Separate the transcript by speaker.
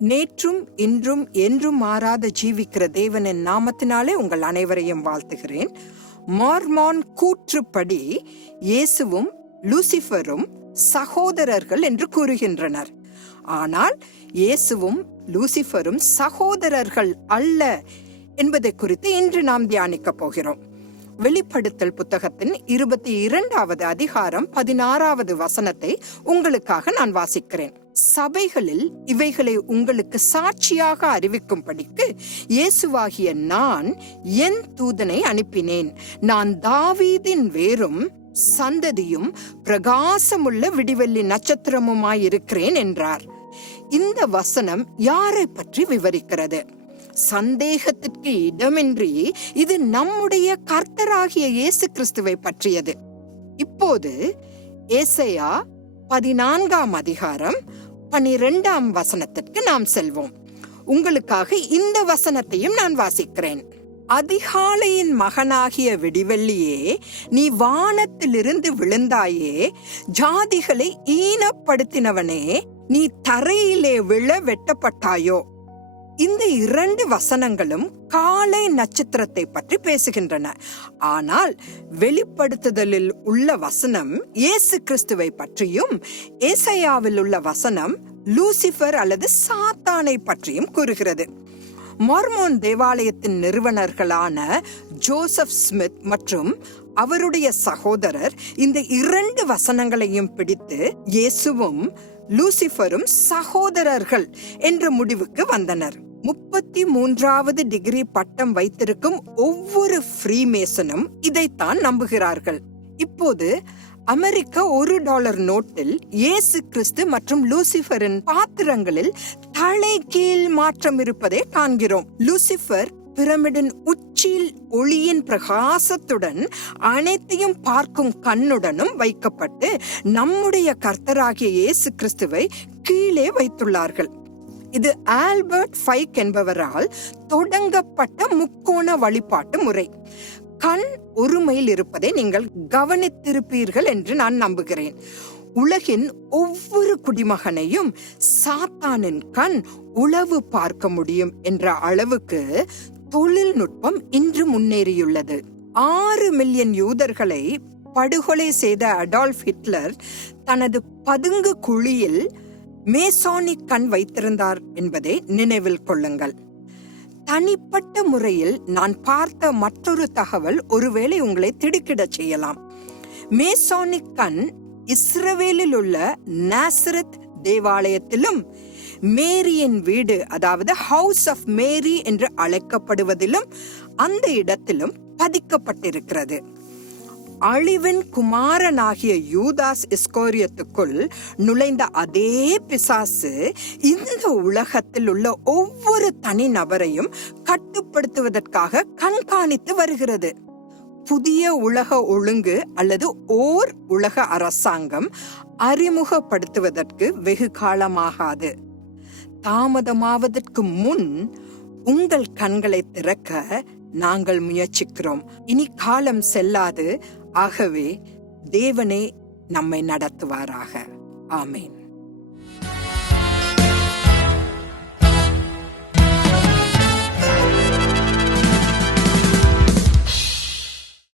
Speaker 1: நேற்றும் இன்றும் என்றும் மாறாத ஜீவிக்கிற தேவனின் நாமத்தினாலே உங்கள் அனைவரையும் வாழ்த்துகிறேன். மார்மான் கூற்றுப்படி இயேசுவும் லூசிஃபரும் சகோதரர்கள் என்று கூறுகின்றனர். ஆனால் இயேசுவும் லூசிஃபரும் சகோதரர்கள் அல்ல என்பதை குறித்து இன்று நாம் தியானிக்கப் போகிறோம். வெளிப்படுத்தல் புத்தகத்தின் இருபத்தி இரண்டாவது அதிகாரம் பதினாறாவது வசனத்தை உங்களுக்காக நான் வாசிக்கிறேன். சபைகளில் இவைகளை உங்களுக்கு சாட்சியாக அறிவிக்கும்படிக்கு இயேசுவாகிய நான் என் தூதனை அனுப்பினேன். நான் தாவீதின் வேரும் சந்ததியும் பிரகாசமுள்ள விடிவெள்ளி நட்சத்திரமுமாயிருக்கிறேன் என்றார். இந்த வசனம் யாரை பற்றி விவரிக்கிறது? சந்தேகத்திற்கு இடமின்றி இது நம்முடைய கர்த்தராகிய இயேசு கிறிஸ்துவை பற்றியது. இப்போது ஏசையா பதினான்காம் அதிகாரம் பனிரெண்டாம் வசனத்திற்கு நாம் செல்வோம். உங்களுக்காக இந்த வசனத்தையும் நான் வாசிக்கிறேன். அதிகாலையின் மகனாகிய விடிவெள்ளியே நீ வானத்திலிருந்து விழுந்தாயே ஜாதிகளை ஈனப்படுத்தினவனே நீ தரையிலே விழ வெட்டப்பட்டாயோ? இந்த இரண்டு வசனங்களும் காலை நட்சத்திரத்தை பற்றி பேசுகின்றன. ஆனால் வெளிப்படுத்துதலில் உள்ள வசனம் இயேசு கிறிஸ்துவை பற்றியும் ஏசையாவில் உள்ள வசனம் லூசிஃபர் அல்லது சாத்தானை பற்றியும் கூறுகிறது. மார்மோன் தேவாலயத்தின் நிறுவனர்களான ஜோசப் ஸ்மித் மற்றும் அவருடைய சகோதரர் இந்த இரண்டு வசனங்களையும் பிடித்து இயேசுவும் லூசிஃபரும் சகோதரர்கள் என்ற முடிவுக்கு வந்தனர். முப்பத்தி மூன்றாவது டிகிரி பட்டம் வைத்திருக்கும் ஒவ்வொரு ஃப்ரீமேசனும் இதைத்தான் நம்புகிறார்கள். இப்போது அமெரிக்க ஒரு டாலர் நோட்டில் இயேசு கிறிஸ்து மற்றும் லூசிஃபரின் பாத்திரங்களில் தலை கீழ் மாற்றம் இருப்பதை காண்கிறோம். லூசிஃபர் பிரமிடின் உச்சியில் ஒளியின் பிரகாசத்துடன் அனைத்தையும் பார்க்கும் கண்ணுடனும் வைக்கப்பட்டு நம்முடைய கர்த்தராகிய இயேசு கிறிஸ்துவை கீழே வைத்துள்ளார்கள். இது ஆல்பர்ட் ஃபைக் என்பவரால் தொடங்கப்பட்ட முக்கோண வழிபாட்டு முறை. கண் ஒருமையில் இருப்பதை நீங்கள் கவனித்திருப்பீர்கள் என்று நான் நம்புகிறேன். உலகின் ஒவ்வொரு குடிமகனையும் சாத்தானின் கண் உளவு பார்க்க முடியும் என்ற அளவுக்கு தொழில்நுட்பம் இன்று முன்னேறியுள்ளது. ஆறு மில்லியன் யூதர்களை படுகொலை செய்த அடால்ஃப் ஹிட்லர் தனது பதுங்கு குழியில் மேசானிக் கண் வைத்திருந்தார் என்பதை நினைவில் கொள்ளுங்கள். தனிப்பட்ட முறையில் நான் பார்த்த மற்றொரு தகவல் ஒருவேளை உங்களை திடுக்கிடச் செய்யலாம். மேசானிக் கண் இஸ்ரவேலில் உள்ள நாசரத் தேவாலயத்திலும் மேரியின் வீடு அதாவது ஹவுஸ் ஆஃப் மேரி என்று அழைக்கப்படுவதிலும் அந்த இடத்திலும் பதிக்கப்பட்டிருக்கிறது. அழிவின் குமாரனாகிய யூதாஸ் இஸ்கோரியத்துக்குள் நுழைந்த அதே பிசாசு இந்த உலகத்தில் உள்ள ஒவ்வொரு தனி நபரையும் கட்டுப்படுத்துவதற்காக கண்காணித்து வருகிறது. புதிய உலக ஒழுங்கு அல்லது ஓர் உலக அரசாங்கம் அறிமுகப்படுத்துவதற்கு வெகு காலமாகாது. தாமதமாவதற்கு முன் உங்கள் கண்களை திறக்க நாங்கள் முயற்சிக்கிறோம். இனி காலம் செல்லாது. ஆகவே தேவனே நம்மை நடத்துவாராக. ஆமேன்.